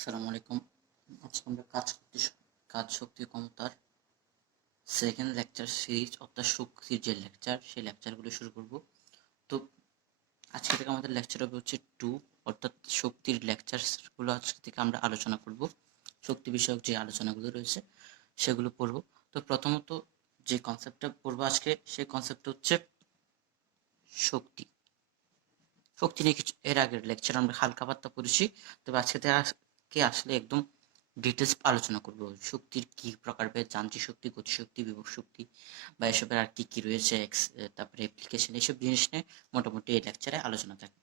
আসসালামু আলাইকুম। আজকে আমরা কাজ শক্তি ক্ষমতার সেকেন্ড লেকচার সিরিজ অর্থাৎ শক্তির যে লেকচার সেই লেকচারগুলো শুরু করব। তো আজকে থেকে আমাদের লেকচার হবে হচ্ছে 2, অর্থাৎ শক্তির লেকচারগুলো আজকে থেকে আমরা আলোচনা করব। শক্তি বিষয়ক যে আলোচনাগুলো রয়েছে সেগুলো পড়ব। তো প্রথমত যে কনসেপ্টটা পড়বো আজকে সেই কনসেপ্ট হচ্ছে শক্তি। শক্তি নিয়ে কিছু এর আগের লেকচার আমরা হালকা পাতলা পড়েছি, তবে আজকে থেকে আসলে একদম ডিটেলস আলোচনা করব। শক্তির কি প্রকারভেদ, যান্ত্রিক শক্তি, গতিশক্তি, বিভব শক্তি বা এসবের আর কি কি রয়েছে, তারপরে অ্যাপ্লিকেশন, এইসব জিনিস নিয়ে মোটামুটি এই লেকচারে আলোচনা থাকবে।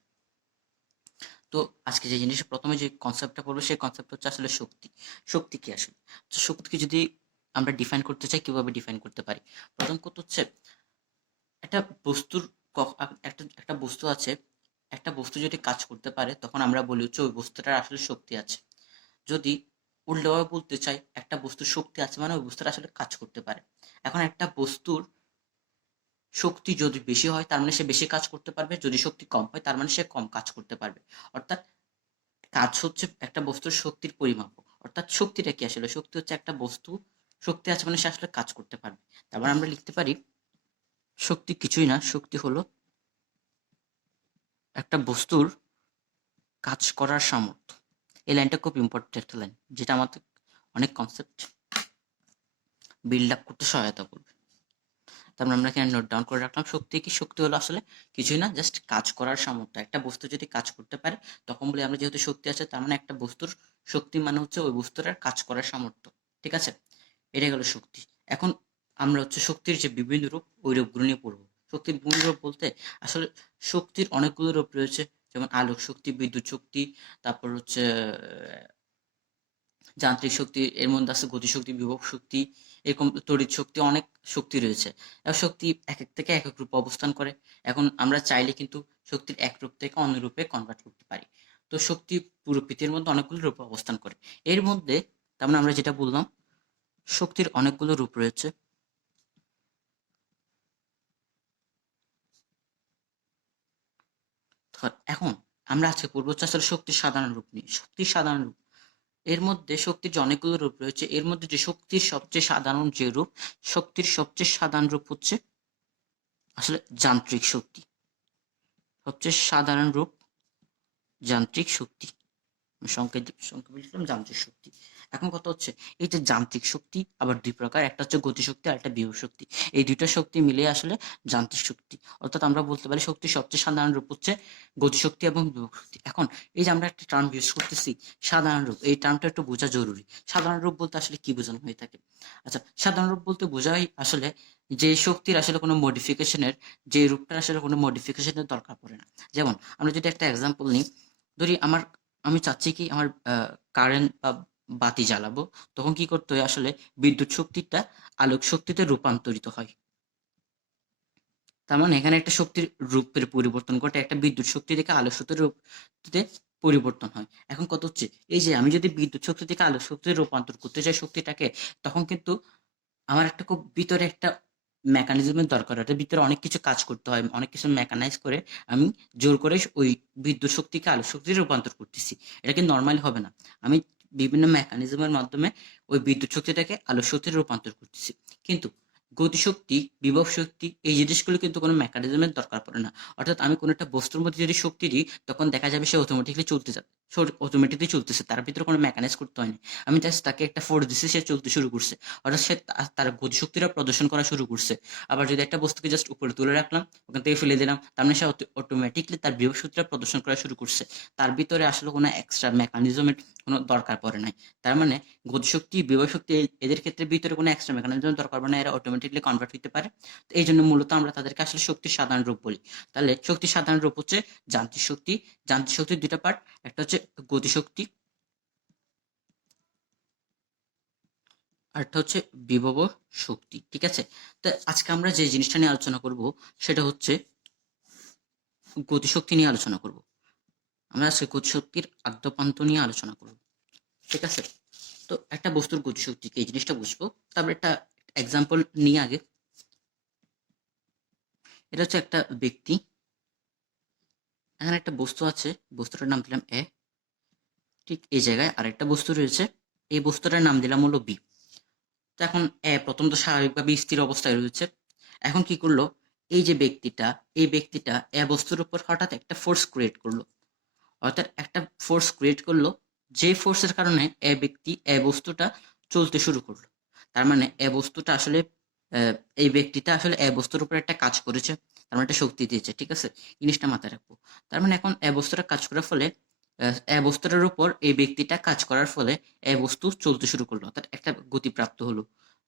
তো আজকে যে জিনিস প্রথমে যে কনসেপ্টটা পড়বো সেই কনসেপ্ট হচ্ছে আসলে শক্তি। শক্তি কি আসলে? তো শক্তিকে যদি আমরা ডিফাইন করতে চাই, কিভাবে ডিফাইন করতে পারি? প্রথম কথা হচ্ছে একটা বস্তুর একটা একটা বস্তু আছে, একটা বস্তু যদি কাজ করতে পারে তখন আমরা বলি হচ্ছে ওই বস্তুটার আসলে শক্তি আছে। যদি উল্টোভাবে বলতে চাই, একটা বস্তুর শক্তি আছে মানে ওই বস্তুটা আসলে কাজ করতে পারে। এখন একটা বস্তুর শক্তি যদি বেশি হয় তার মানে সে বেশি কাজ করতে পারবে, যদি শক্তি কম হয় তার মানে সে কম কাজ করতে পারবে। অর্থাৎ কাজ হচ্ছে একটা বস্তুর শক্তির পরিমাপ। অর্থাৎ শক্তিটা কি আসলে? শক্তি হচ্ছে একটা বস্তু শক্তি আছে মানে সে আসলে কাজ করতে পারবে। তারপর আমরা লিখতে পারি শক্তি কিছুই না, শক্তি হলো একটা বস্তুর কাজ করার সামর্থ্য। এই লাইনটা খুব ইম্পর্টেন্ট একটা লাইন, যেটা আমাদের অনেক কনসেপ্ট বিল্ড আপ করতে সহায়তা করবে। তারপর আমরা এখানে নোট ডাউন করে রাখলাম শক্তি কি? শক্তি হলো আসলে কিছুই না, জাস্ট কাজ করার সামর্থ্য। একটা বস্তু যদি কাজ করতে পারে তখন বলি আমরা যেহেতু শক্তি আছে, তার মানে একটা বস্তুর শক্তি মানে হচ্ছে ওই বস্তুটার কাজ করার সামর্থ্য। ঠিক আছে, এটাই হলো শক্তি। এখন আমরা হচ্ছে শক্তির যে বিভিন্ন রূপ ওই রূপগুলো নিয়ে পড়বো। শক্তির বিভিন্ন রূপ বলতে আসলে শক্তির অনেকগুলো রূপ রয়েছে, যেমন আলোক শক্তি, বিদ্যুৎ শক্তি, তারপর হচ্ছে যান্ত্রিক শক্তি, এর মধ্যে আছে গতিশক্তি, বিভব শক্তি, এরকম তড়িৎ শক্তি, অনেক শক্তি রয়েছে। এবার শক্তি এক এক থেকে এক এক রূপে অবস্থান করে। এখন আমরা চাইলে কিন্তু শক্তির এক রূপ থেকে অন্য রূপে কনভার্ট করতে পারি। তো শক্তি পুরো পৃথিবীর মধ্যে অনেকগুলো রূপে অবস্থান করে। এর মধ্যে তার মানে আমরা যেটা বললাম শক্তির অনেকগুলো রূপ রয়েছে। এখন আমরা আজকে পড়বো হচ্ছে আসলে শক্তির সাধারণ রূপ নিয়ে। শক্তির সাধারণ রূপ, এর মধ্যে শক্তির যে অনেকগুলো রূপ রয়েছে, এর মধ্যে যে শক্তির সবচেয়ে সাধারণ যে রূপ, শক্তির সবচেয়ে সাধারণ রূপ হচ্ছে আসলে যান্ত্রিক শক্তি। সবচেয়ে সাধারণ রূপ যান্ত্রিক শক্তি। সংক্ষেপে লিখলাম যান্ত্রিক শক্তি। এখন কথা হচ্ছে এই যে যান্ত্রিক শক্তি আবার দুই প্রকার, একটা হচ্ছে গতিশক্তি আর একটা বিভব শক্তি। এই দুইটা শক্তি মিলে আসলে যান্ত্রিক শক্তি। অর্থাৎ আমরা বলতে পারি শক্তির সবচেয়ে সাধারণ রূপ হচ্ছে গতিশক্তি এবং বিভব শক্তি। এখন এই যে আমরা একটা টার্ম ইউজ করতেছি সাধারণ রূপ, এই টার্মটা একটু বোঝা জরুরি। সাধারণ রূপ বলতে আসলে কি বোঝানো হয়ে থাকে? আচ্ছা, সাধারণ রূপ বলতে বোঝাই আসলে যে শক্তির আসলে কোনো মডিফিকেশনের, যে রূপটা আসলে কোনো মডিফিকেশনের দরকার পড়ে না। যেমন আমরা যদি একটা এক্সাম্পল নিই, ধরি আমি চাচ্ছি কি আমার কারেন্ট বা বাতি জ্বালাবো, তখন কি করতে হয়? আসলে বিদ্যুৎ শক্তিটা আলোক শক্তিতে রূপান্তরিত হয়। তার মানে এখানে একটা শক্তির রূপের পরিবর্তন ঘটে, একটা বিদ্যুৎ শক্তি থেকে আলোক শক্তির রূপতে পরিবর্তন হয়। এখন কত হচ্ছে এই যে আমি যদি বিদ্যুৎ শক্তি থেকে আলোক শক্তিতে রূপান্তর করতে চাই শক্তিটাকে, তখন কিন্তু আমার একটা খুব ভিতরে একটা মেকানিজমের দরকার হয়। এটার ভিতরে অনেক কিছু কাজ করতে হয়, অনেক কিছু মেকানাইজ করে আমি জোর করে ওই বিদ্যুৎ শক্তিকে আলোক শক্তিতে রূপান্তর করতেছি। এটা কিন্তু নর্মালি হবে না। আমি বিভিন্ন মেকানিজমের মাধ্যমে ওই বিদ্যুৎ শক্তিটাকে আলোক শক্তিতে রূপান্তর করতেছি। কিন্তু গতিশক্তি, বিভব শক্তি, এই জিনিসগুলো কিন্তু কোনো মেকানিজমের দরকার পড়ে না। অর্থাৎ আমি কোনো একটা বস্তুর মধ্যে যদি শক্তি দিই তখন দেখা যাবে সে অটোমেটিকলি চলতে যাবে, অটোমেটিকলি চলতেছে, তার ভিতরে কোনো মেকানাইজ করতে হয়নি। আমি জাস্ট তাকে একটা ফোর্স দিচ্ছি, সে চলতে শুরু করছে। অর্থাৎ সে তার গতিশক্তিটা প্রদর্শন করা শুরু করছে। আবার যদি একটা বস্তুকে জাস্ট উপরে তুলে রাখলাম, ওখান থেকে ফেলে দিলাম, তার মানে সে অটোমেটিকলি তার বিভব শক্তিটা প্রদর্শন করা শুরু করছে। তার ভিতরে আসলে কোনো এক্সট্রা মেকানিজমের কোনো দরকার পড়ে নাই। তার মানে গতিশক্তি, বিভব শক্তি এদের ক্ষেত্রে ভিতরে কোনো এক্সট্রা মেকানিজমের দরকার পড়ে না, এরা অটোমেটিকলি কনভার্ট হতে পারে। তো এই জন্য মূলত আমরা তাদেরকে আসলে শক্তির সাধারণ রূপ বলি। তাহলে শক্তির সাধারণ রূপ হচ্ছে যান্ত্রিক শক্তি। যান্ত্রিক শক্তির দুইটা পার্ট, একটা হচ্ছে গতিশক্তি, আরেকটা হচ্ছে বিভব শক্তি। ঠিক আছে, তো আজকে আমরা যে জিনিসটা নিয়ে আলোচনা করব সেটা হচ্ছে গতিশক্তি নিয়ে আলোচনা করব। আমরা আজকে গতিশক্তির আদ্যপান্ত নিয়ে আলোচনা করব। ঠিক আছে, তো একটা বস্তুর গতিশক্তি কি এই জিনিসটা বুঝবো। তারপর একটা এক্সাম্পল নিয়ে আগে, এটা হচ্ছে একটা ব্যক্তি, এখানে একটা বস্তু আছে, বস্তুটার নাম দিলাম এ। ঠিক এই জায়গায় আরেকটা বস্তু রয়েছে, এই বস্তুটার নাম দিলাম হলো বি। তো এখন প্রথম তো স্বাভাবিকভাবে স্থির অবস্থায় রয়েছে। এখন কি করলো, এই যে ব্যক্তিটা, এই ব্যক্তিটা বস্তুর উপর হঠাৎ একটা ফোর্স ক্রিয়েট করলো, অর্থাৎ একটা ফোর্স ক্রিয়েট করলো, যে ফোর্সের কারণে ব্যক্তি বস্তুটা চলতে শুরু করলো। তার মানে বস্তুটা আসলে এই ব্যক্তিটা আসলে বস্তুর উপর একটা কাজ করেছে, তার মানে একটা শক্তি দিয়েছে, ঠিক আছে, জিনিসটা মাথায় রাখবো। তার মানে এখন বস্তুটা কাজ করার ফলে বস্তুটার উপর এই ব্যক্তিটা কাজ করার ফলে বস্তু চলতে শুরু করলো, অর্থাৎ একটা গতি প্রাপ্ত হলো,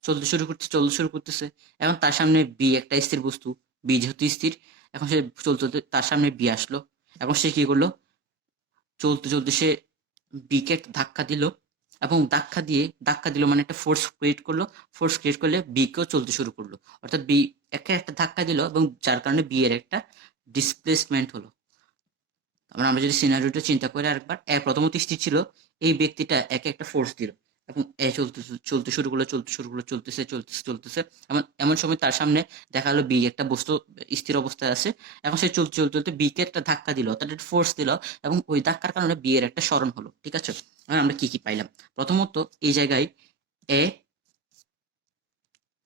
চলতে শুরু করতেছে। এখন তার সামনে বি একটা স্থির বস্তু, বি যেহেতু স্থির, এখন সে চলতে চলতে তার সামনে বি আসলো। এখন সে কি করলো, চলতে চলতে সে বিকে একটা ধাক্কা দিল, এবং ধাক্কা দিল মানে একটা ফোর্স ক্রিয়েট করলো, ফোর্স ক্রিয়েট করলে বিকেও চলতে শুরু করলো, অর্থাৎ বি একে একটা ধাক্কা দিল এবং যার কারণে বি এর একটা ডিসপ্লেসমেন্ট হলো। আমরা যদি সিনারিওটা চিন্তা করি আরেকবার, প্রথমত স্থির ছিল, এই ব্যক্তিটা একে একটা ফোর্স দিল এবং চলতে চলতে শুরু করলো, চলতেছে। এমন এমন সময় তার সামনে দেখা গেলো বি একটা বস্তু স্থির অবস্থায় আছে। এখন সে চলতে বি কে একটা ধাক্কা দিল, অর্থাৎ একটা ফোর্স দিল, এবং ওই ধাক্কার কারণে বি এর একটা স্মরণ হলো, ঠিক আছে। এখন আমরা কি কি পাইলাম, প্রথমত এই জায়গায় এ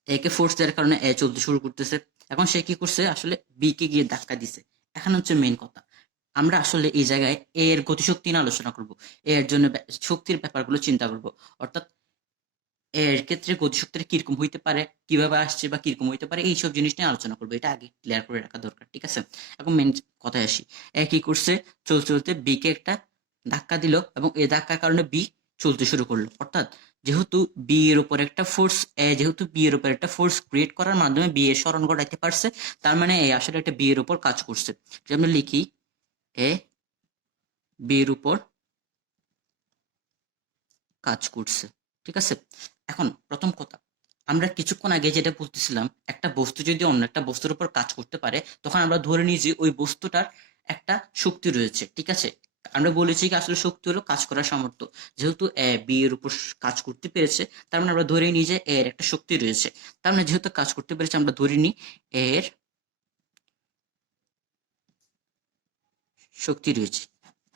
একে ফোর্স দেওয়ার কারণে চলতে শুরু করতেছে। এখন সে কি করছে, আসলে বি কে গিয়ে ধাক্কা দিছে। এখন হচ্ছে মেইন কথা, আমরা আসলে এই জায়গায় এর গতিশক্তি নিয়ে আলোচনা করব, এর জন্য শক্তির ব্যাপারগুলো চিন্তা করব, অর্থাৎ এর ক্ষেত্রে গতিশক্তিটা কিরকম হইতে পারে, কিভাবে আসছে বা কিরকম হইতে পারে, এইসব জিনিস নিয়ে আলোচনা করবো, এটা আগে ক্লিয়ার করে রাখা দরকার, ঠিক আছে। এখন মেন কথায় আসি, কি করছে, চলতে বি কে একটা ধাক্কা দিল এবং এই ধাক্কার কারণে বি চলতে শুরু করলো, অর্থাৎ যেহেতু বি এর উপর একটা ফোর্স, যেহেতু বি এর উপর একটা ফোর্স ক্রিয়েট করার মাধ্যমে বি এর স্মরণ ঘটাইতে পারছে, তার মানে এই আসলে একটা বি এর উপর কাজ করছে। আমরা লিখি এ বি এর উপর কাজ করছে, ঠিক আছে। এখন প্রথম কথা, আমরা কিছুক্ষণ আগে যেটা বলতেছিলাম, একটা বস্তু যদি অন্য একটা বস্তুর উপর কাজ করতে পারে, তখন আমরা ধরে নিই যে ওই বস্তুটার একটা শক্তি রয়েছে, ঠিক আছে। আমরা বলেছি কি আসলে শক্তি হলো কাজ করার সামর্থ্য, যেহেতু বি এর উপর কাজ করতে পেরেছে, তার মানে আমরা ধরে নিই যে এর একটা শক্তি রয়েছে। তার মানে যেহেতু কাজ করতে পেরেছে, আমরা ধরে নিই এর শক্তি রয়েছে,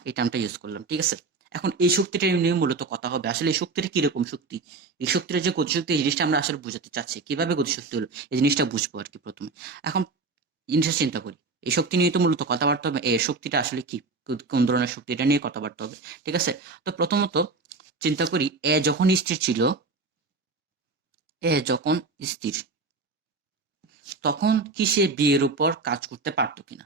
এই টার্মটা ইউজ করলাম, ঠিক আছে। এখন এই শক্তিটা নিয়ে মূলত কথা হবে, আসলে এই শক্তিটা কিরকম শক্তি, এই শক্তিটা যে গতিশক্তি, এই জিনিসটা আমরা আসলে বোঝাতে চাচ্ছি, কিভাবে গতিশক্তি হলো এই জিনিসটা বুঝবো আর কি প্রথমে। এখন জিনিসটা চিন্তা করি, এই শক্তি নিয়ে তো মূলত কথাবার্তা হবে, এই শক্তিটা আসলে কি, কোন ধরনের শক্তি, এটা নিয়ে কথাবার্তা হবে, ঠিক আছে। তো প্রথমত চিন্তা করি, যখন স্থির ছিল, যখন স্থির, তখন কি সে বি এর উপর কাজ করতে পারতো কিনা।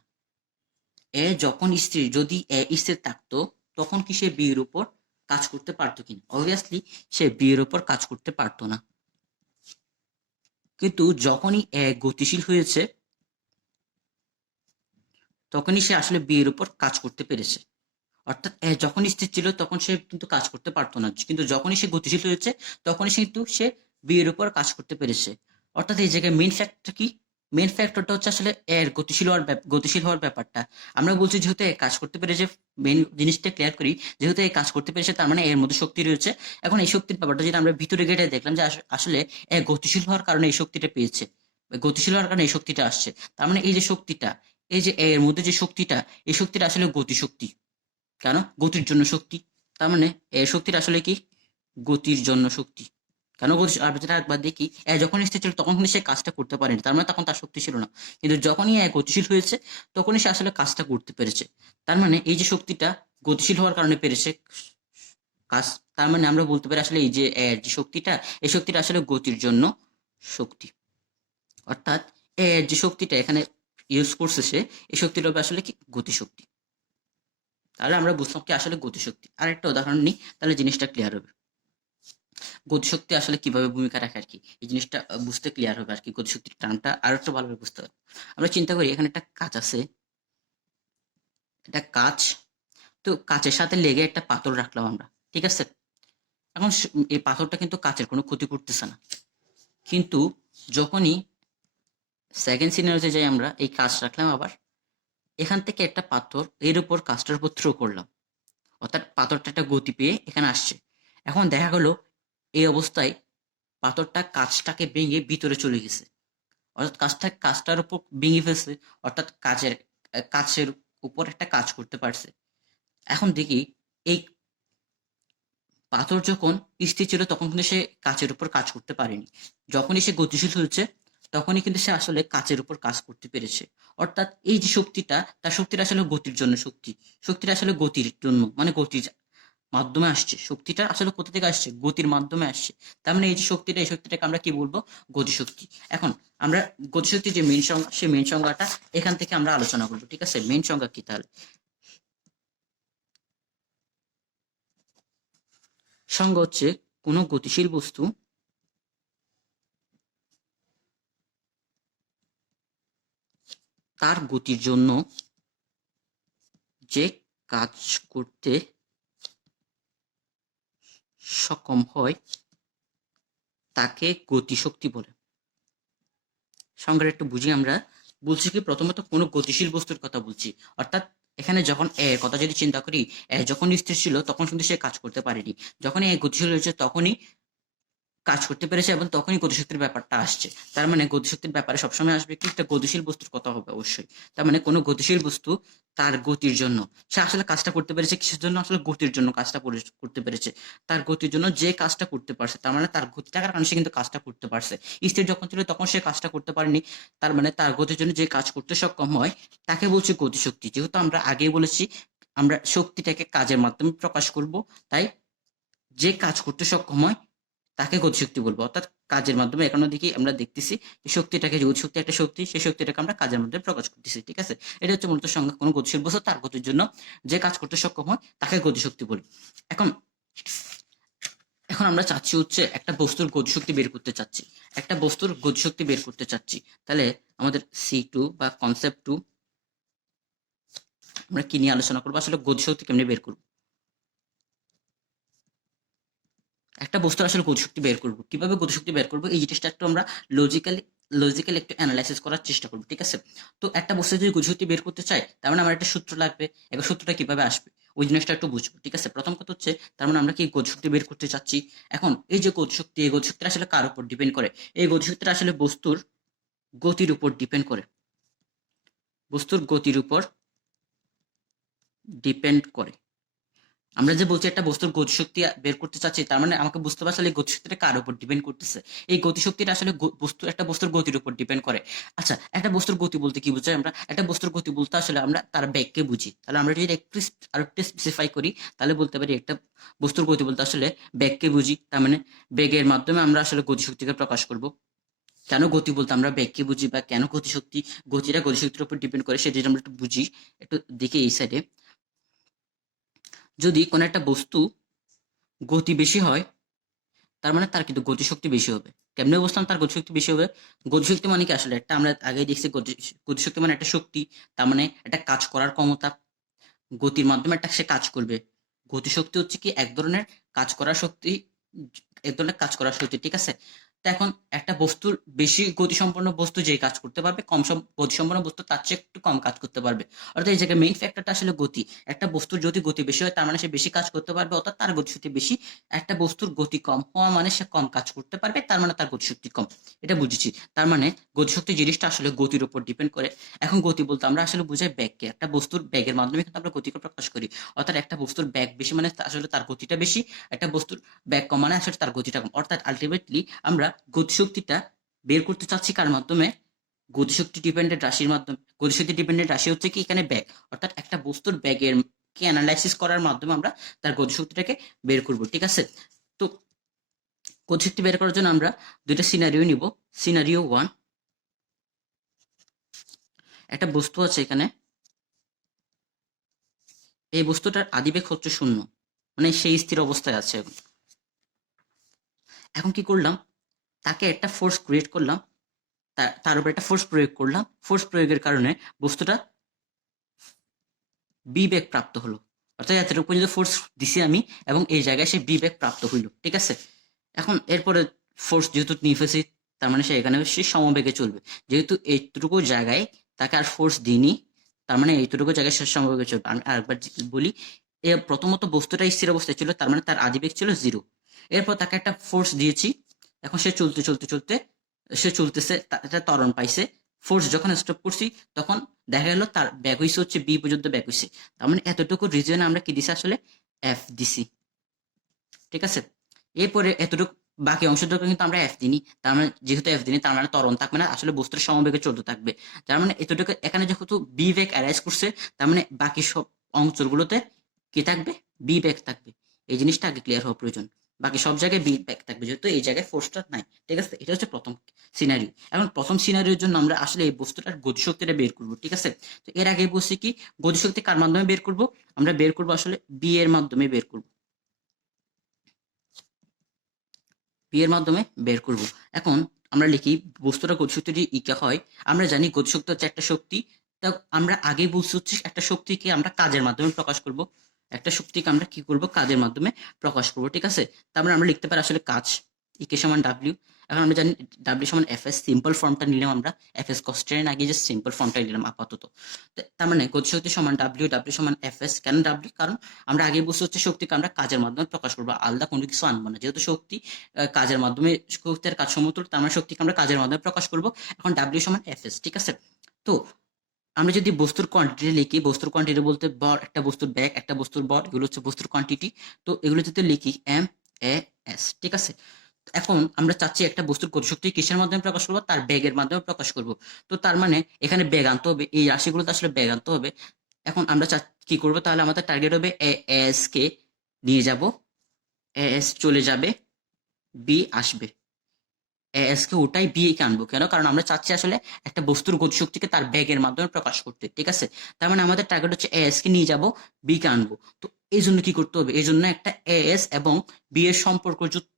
যখন স্থির, যদি স্থির থাকতো, তখন কি সে বি এর উপর কাজ করতে পারতো কিনা, অবভিয়াসলি সে বি এর উপর কাজ করতে পারতো না। কিন্তু যখনই গতিশীল হয়েছে, তখনই সে আসলে বি এর উপর কাজ করতে পেরেছে। অর্থাৎ যখন স্থির ছিল তখন সে কিন্তু কাজ করতে পারতো না, কিন্তু যখনই সে গতিশীল হয়েছে, তখনই কিন্তু সে বি এর উপর কাজ করতে পেরেছে। অর্থাৎ এই জায়গায় মেইন ফ্যাক্টর কি, মেইন ফ্যাক্টরটা হচ্ছে আসলে এর গতিশীল হওয়ার ব্যাপারটা। আমরা বলছি যেহেতু এ কাজ করতে পেরেছে, মেইন জিনিসটা ক্লিয়ার করি, যেহেতু এই কাজ করতে পেরেছে, তার মানে এর মধ্যে শক্তি রয়েছে। এখন এই শক্তির ব্যাপারটা যদি আমরা ভিতরে গেটে দেখলাম যে আসলে এ গতিশীল হওয়ার কারণে এই শক্তিটা পেয়েছে, গতিশীল হওয়ার কারণে এই শক্তিটা আসছে। তার মানে এই যে শক্তিটা, এই যে এর মধ্যে যে শক্তিটা, এই শক্তিটা আসলে গতিশক্তি। কেন, গতির জন্য শক্তি। তার মানে এই শক্তির আসলে কি, গতির জন্য শক্তি। কেন গতি, আর যেটা একবার দেখি, যখন স্থির ছিল তখন কিন্তু সে কাজটা করতে পারেনি, তার মানে তখন তার শক্তি ছিল না। কিন্তু যখনই গতিশীল হয়েছে, তখনই সে আসলে কাজটা করতে পেরেছে। তার মানে এই যে শক্তিটা গতিশীল হওয়ার কারণে পেরেছে কাজ, তার মানে আমরা বলতে পারি আসলে এই যে যে শক্তিটা, এই শক্তিটা আসলে গতির জন্য শক্তি। অর্থাৎ যে শক্তিটা এখানে ইউজ করছে সে, এই শক্তিটা হবে আসলে কি, গতিশক্তি। তাহলে আমরা বুঝলাম কি আসলে গতিশক্তি। আরেকটা উদাহরণ নিই, তাহলে জিনিসটা ক্লিয়ার হবে, গতিশক্তি আসলে কিভাবে ভূমিকা রাখে আর কি, এই জিনিসটা বুঝতে ক্লিয়ার হবে আর কি, গতিশক্তির টার্মটা আরো একটু ভালোভাবে বুঝতে হবে। আমরা চিন্তা করি এখানে একটা কাঁচ আছে, এটা কাঁচ, তো কাঁচের সাথে লেগে একটা পাথর রাখলাম আমরা, ঠিক আছে। এখন এই পাথরটা কিন্তু কাঁচের কোনো ক্ষতি করতেছে না, কিন্তু যখনই সেকেন্ড সিনারিওতে যাই, আমরা এই কাঁচ রাখলাম, আবার এখান থেকে একটা পাথর এর উপর কাঁচটার উপর থ্রো করলাম, অর্থাৎ পাথরটা একটা গতি পেয়ে এখানে আসছে। এখন দেখা গেলো এই অবস্থায় পাথরটা কাঁচটাকে ভেঙে ভিতরে চলে গেছে, অর্থাৎ কাঁচটার উপর ভেঙে ফেলছে, অর্থাৎ কাঁচের উপর একটা কাজ করতে পারছে। এখন দেখি এই পাথর যখন স্থির ছিল তখন কিন্তু সে কাচের উপর কাজ করতে পারেনি, যখনই সে গতিশীল হয়েছে তখনই কিন্তু সে আসলে কাচের উপর কাজ করতে পেরেছে। অর্থাৎ এই যে শক্তিটা, তার শক্তিটা আসলে গতির জন্য শক্তিটা আসলে গতির জন্য, মানে গতির মাধ্যমে আসছে। শক্তিটা আসলে কোথা থেকে আসছে? গতির মাধ্যমে আসছে। তার মানে এই যে শক্তিটা, এই শক্তিটাকে আমরা কি বলবো? গতিশক্তি। এখন আমরা গতিশক্তির যে মেন সংজ্ঞা, সেই মেন সংজ্ঞাটা এখান থেকে আমরা আলোচনা করবো, ঠিক আছে? মেন সংজ্ঞা কি তাহলে? সংজ্ঞা হচ্ছে কোনো গতিশীল বস্তু তার গতির জন্য যে কাজ করতে সক্ষম হয় তাকে গতিশক্তি বলে। সংজ্ঞাটা একটু বুঝি আমরা। বলছি কি, প্রথমত কোনো গতিশীল বস্তুর কথা বলছি। অর্থাৎ এখানে যখন এর কথা যদি চিন্তা করি, যখন স্থির ছিল তখন কিন্তু সে কাজ করতে পারেনি, যখনই গতিশীল হয়েছে তখনই কাজ করতে পেরেছে, এবং তখনই গতিশক্তির ব্যাপারটা আসছে। তার মানে গতিশক্তির ব্যাপারে সবসময় আসবে কি, একটা গতিশীল বস্তুর কথা হবে অবশ্যই। তার মানে কোনো গতিশীল বস্তু তার গতির জন্য, সে আসলে কাজটা করতে পেরেছে কিসের জন্য? আসলে গতির জন্য কাজটা করতে পেরেছে। তার গতির জন্য যে কাজটা করতে পারছে, তার মানে তার গতি থাকার কারণে সে কিন্তু কাজটা করতে পারছে। স্থির যখন ছিল তখন সে কাজটা করতে পারেনি, তার মানে তার গতির জন্য যে কাজ করতে সক্ষম হয় তাকে বলছে গতিশক্তি। যেহেতু আমরা আগেই বলেছি আমরা শক্তিটাকে কাজের মাধ্যমে প্রকাশ করব, তাই যে কাজ করতে সক্ষম হয় তাকে গতিশক্তি বলবো। অর্থাৎ কাজের মাধ্যমে এখনো দেখি আমরা দেখতেছি এই শক্তিটাকে, যে গতিশক্তি একটা শক্তি, সেই শক্তিটাকে আমরা কাজের মাধ্যমে প্রকাশ করতেছি, ঠিক আছে? এটা হচ্ছে মূলত সংজ্ঞা। কোনো গতিশীল বস্তু তার গতির জন্য যে কাজ করতে সক্ষম হয় তাকে গতিশক্তি বলি। এখন এখন আমরা চাচ্ছি হচ্ছে একটা বস্তুর গতিশক্তি বের করতে চাচ্ছি, একটা বস্তুর গতিশক্তি বের করতে চাচ্ছি। তাহলে আমাদের C2 বা কনসেপ্ট 2 আমরা কি নিয়ে আলোচনা করবো? আসলে গতিশক্তি কেমনে বের করবো, একটা বস্তুর আসলে গতিশক্তি বের করবো, কিভাবে গতিশক্তি বের করবো, এই জিনিসটা একটু আমরা লজিক্যালি একটু অ্যানালাইসিস করার চেষ্টা করবো, ঠিক আছে? তো একটা বস্তু যদি গতিশক্তি বের করতে চাই, তার মানে আমার একটা সূত্র লাগবে। এবার সূত্রটা কিভাবে আসবে ওই জিনিসটা একটু বুঝবো, ঠিক আছে? প্রথম কথা হচ্ছে, তার মানে আমরা কি গতিশক্তি বের করতে চাচ্ছি। এখন এই যে গতিশক্তি, এই গতিশক্তিটা আসলে কার উপর ডিপেন্ড করে? এই গতিশক্তিটা আসলে বস্তুর গতির উপর ডিপেন্ড করে, বস্তুর গতির উপর ডিপেন্ড করে। আমরা যে বলছি একটা বস্তুর গতিশক্তি বের করতে চাচ্ছি, তার মানে আমাকে বুঝতে পারছে এই গতিশক্তিটা কার উপর ডিপেন্ড করতেছে। এই গতিশক্তিটা আসলে একটা বস্তুর গতির উপর ডিপেন্ড করে। আচ্ছা, একটা বস্তুর গতি বলতে কি বুঝাই আমরা? একটা বস্তুর গতি বলতে আসলে আমরা তার বেগকে বুঝি। তাহলে আমরা যদি একটু আরো একটু স্পেসিফাই করি, তাহলে বলতে পারি একটা বস্তুর গতি বলতে আসলে বেগকে বুঝি। তার মানে বেগের মাধ্যমে আমরা আসলে গতিশক্তিকে প্রকাশ করব। কেন গতি বলতে আমরা বেগকে বুঝি, বা কেন গতিটা গতিশক্তির উপর ডিপেন্ড করে, সেটা আমরা একটু বুঝি। একটু দেখি এই সাইডে, যদি কোনো একটা বস্তু গতি বেশি হয়, তার মানে তার কিন্তু গতিশক্তি বেশি হবে। কেমনে বুঝলাম তার গতিশক্তি বেশি হবে? গতিশক্তি মানে কি আসলে একটা, আমরা আগে দেখছি গতিশক্তি মানে একটা শক্তি, তার মানে একটা কাজ করার ক্ষমতা। গতির মাধ্যমে একটা সে কাজ করবে। গতিশক্তি হচ্ছে কি এক ধরনের কাজ করার শক্তি, এক ধরনের কাজ করার শক্তি, ঠিক আছে? তো এখন একটা বস্তুর বেশি গতিসম্পন্ন বস্তু যে কাজ করতে পারবে, গতিসম্পন্ন বস্তু তার চেয়ে একটু কম কাজ করতে পারবে। অর্থাৎ এই জায়গায় মেইন ফ্যাক্টরটা আসলে গতি। একটা বস্তুর যদি গতি বেশি হয় তার মানে সে বেশি কাজ করতে পারবে, অর্থাৎ তার গতিশক্তি বেশি। একটা বস্তুর গতি কম হওয়া মানে সে কম কাজ করতে পারবে, তার মানে তার গতিশক্তি কম। এটা বুঝেছি। তার মানে গতিশক্তি জিনিসটা আসলে গতির উপর ডিপেন্ড করে। এখন গতি বলতে আমরা আসলে বুঝাই ব্যাগকে, একটা বস্তুর ব্যাগের মাধ্যমে কিন্তু আমরা গতিকে প্রকাশ করি। অর্থাৎ একটা বস্তুর ব্যাগ বেশি মানে আসলে তার গতিটা বেশি, একটা বস্তুর ব্যাগ কম মানে আসলে তার গতিটা কম। অর্থাৎ আলটিমেটলি আমরা গতিশক্তিটা বের করতে চাচ্ছি কার মাধ্যমে? গতিশক্তি ডিপেন্ডেন্ট রাশির মাধ্যমে। গতিশক্তি ডিপেন্ডেন্ট রাশি হচ্ছে কি এখানে ব্যাগ। অর্থাৎ একটা বস্তুর ব্যাগের কে অ্যানালাইসিস করার মাধ্যমে আমরা তার গতিশক্তিটাকে বের করব, ঠিক আছে? তো গতিশক্তি বের করার জন্য আমরা দুইটা সিনারিও নিব। সিনারিও 1, একটা বস্তু আছে এখানে, এই বস্তুটার আদিবেগ হচ্ছে 0, মানে সেই স্থির অবস্থায় আছে। এখন কি করলাম, তাকে একটা ফোর্স ক্রিয়েট করলাম, তার উপর একটা ফোর্স প্রয়োগ করলাম। ফোর্স প্রয়োগের কারণে বস্তুটা বি বেগ প্রাপ্ত হলো। অর্থাৎ এতটুকু পর্যন্ত ফোর্স দিছি আমি, এবং এই জায়গায় সে বি বেগ প্রাপ্ত হইল, ঠিক আছে? এখন এরপরে ফোর্স যেহেতু নিয়ে তার মানে সে এখানে সে সমবেগে চলবে। যেহেতু এইটুকু জায়গায় তাকে আর ফোর্স দিইনি, তার মানে এইটুকু জায়গায় সে সমবেগে চলবে। আমি আরেকবার বলি, প্রথমত বস্তুটা স্থির অবস্থায় ছিল, তার মানে তার আদিবেগ ছিল 0। এরপর তাকে একটা ফোর্স দিয়েছি, এখন সে চলতে চলতে চলতে সে চলতেছে, একটা ত্বরণ পাইছে। ফোর্স যখন স্টপ করছি তখন দেখা গেল তার ব্যাক হইছে হচ্ছে বি পর্যন্ত ব্যাক হইছে। তার মানে এতটুকু রিজনে আমরা কি দিছি আসলে? এফ দিছি। ঠিক আছে। এরপরে এতটুকু বাকি অংশটুকু কিন্তু আমরা এফ দিনি, তার মানে যেহেতু এফ দিনি তার মানে ত্বরণ থাকবে না, আসলে বস্তুর সমবেগে চলতে থাকবে। তার মানে এতটুকু এখানে যেহেতু বি বেগ অ্যারাইজ করছে, তার মানে বাকি সব অঞ্চলগুলোতে কি থাকবে, বি বেগ থাকবে। এই জিনিসটা আগে ক্লিয়ার হওয়া প্রয়োজন। বাকি সব জায়গায় বি বেগ থাকবে, যেহেতু এই জায়গায় ফোর্সটা নাই। ঠিক আছে, এটা হচ্ছে প্রথম সিনারিও। এখন প্রথম সিনারিওর জন্য আমরা আসলে এই বস্তুটার গতিশক্তিটা বের করবো। ঠিক আছে, তো এর আগে বলছি কি গতিশক্তি কার মাধ্যমে বের করব, আমরা বের করবো আসলে বি এর মাধ্যমে বের করব, বি এর মাধ্যমে বের করব। এখন আমরা লিখি বস্তুটা গতিশক্তি যদি ইকা হয়, আমরা জানি গতিশক্তি হচ্ছে একটা শক্তি। তা আমরা আগেই বলছি হচ্ছে একটা শক্তিকে আমরা কাজের মাধ্যমে প্রকাশ করব, একটা শক্তিকে আমরা কি করব, কাজের মাধ্যমে প্রকাশ করব। ঠিক আছে, তারপরে আমরা লিখতে পারি আসলে কাজ ইকে সমান ডাব্লিউ। এখন আমরা জানি ডাব্লিউ সমান এফ এস, সিম্পল ফর্মটা নিলাম আমরা, এফ এস কনস্ট্যান্ট আগে যে সিম্পল ফর্মটাই নিলাম আপাতত। তার মানে গতিশক্তি সমান ডাব্লিউ, ডাব্লিউ সমান এফ এস। কেন ডাব্লিউ, কারণ আমরা আগে বুঝতে হচ্ছে শক্তিকে আমরা কাজের মাধ্যমে প্রকাশ করবো, আলাদা কোনো কিছু আনবো না। যেহেতু শক্তি কাজের মাধ্যমে, শক্তির কাজ সমতুল, তার মানে শক্তিকে আমরা কাজের মাধ্যমে প্রকাশ করব। এখন ডাব্লিউ সমান এফ এস। ঠিক আছে, তো আমরা যদি বস্তুর কোয়ান্টিটি লিখি, বস্তুর কোয়ান্টিটি বলতে ভর, একটা বস্তুর ব্যাগ, একটা বস্তুর ভর, এগুলো হচ্ছে বস্তুর কোয়ান্টিটি। তো এগুলো যদি লিখি এম এ এস। ঠিক আছে, এখন আমরা চাচ্ছি একটা বস্তুর গতিশক্তি কিসের মাধ্যমে প্রকাশ করবো, তার বেগের মাধ্যমে প্রকাশ করব। তো তার মানে এখানে বেগ আনতে হবে, এই রাশিগুলোতে আসলে বেগ আনতে হবে। এখন আমরা কি করব, তাহলে আমাদের টার্গেট হবে এ এস কে নিয়ে যাব, এ এস চলে যাবে, বি আসবে, এস কে ওটাই বি কে আনবো। কেন, কারণ আমরা চাচ্ছি আসলে একটা বস্তুর গতিশক্তিকে তার বেগের মাধ্যমে প্রকাশ করতে। ঠিক আছে, তার মানে আমাদের টার্গেট হচ্ছে এস কে নিয়ে যাব, বি কে আনবো। তো এই জন্য কি করতে হবে, এই জন্য একটা এস এবং বি এর সম্পর্কযুক্ত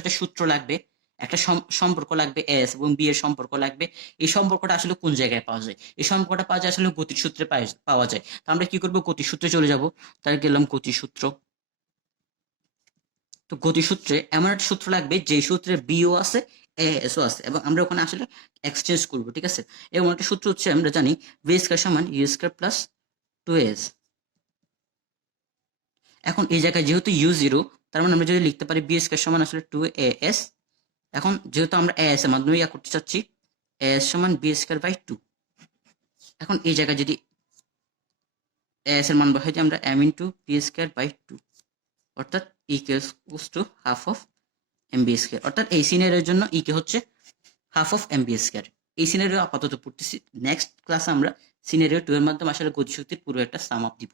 একটা সূত্র লাগবে, একটা সম্পর্ক লাগবে, এস এবং বি এর সম্পর্ক লাগবে। এই সম্পর্কটা আসলে কোন জায়গায় পাওয়া যায়, এই সম্পর্কটা পাওয়া যায় আসলে গতিসূত্রে পাওয়া যায়। তো আমরা কি করবো, গতিসূত্রে চলে যাব। তাই গেলাম গতিসূত্র। তো গতিসূত্রে এমন একটা সূত্র লাগবে যে সূত্রে বিও আছে, এস ও আছে, এবং আমরা ওখানে আসলে এক্সচেঞ্জ করব। ঠিক আছে, এবং একটা সূত্র হচ্ছে আমরা জানি ভি স্কয়ার সমান ইউ স্কয়ার প্লাস 2s। এখন এই জায়গায় যেহেতু ইউ জিরো, তার মানে আমরা যদি লিখতে পারি বি স্কয়ার সমান আসলে 2as। এখন যেহেতু আমরা এস এর মাধ্যমে ইয়া করতে চাচ্ছি, এস সমান বি স্কয়ার বাই 2। এখন এই জায়গায় যদি এস এর মান বসাই দিই আমরা M into B square by 2, অর্থাৎ equals to half of M B square. অর্থাৎ এই সিনারিওর জন্য কে হচ্ছে half of M B square. এই সিনারিও আপাতত পড়তেছি, নেক্সট ক্লাসে আমরা সিনারিও 2 এর মাধ্যমে আসলে গতিশক্তির পুরো একটা সাম আপ দিব।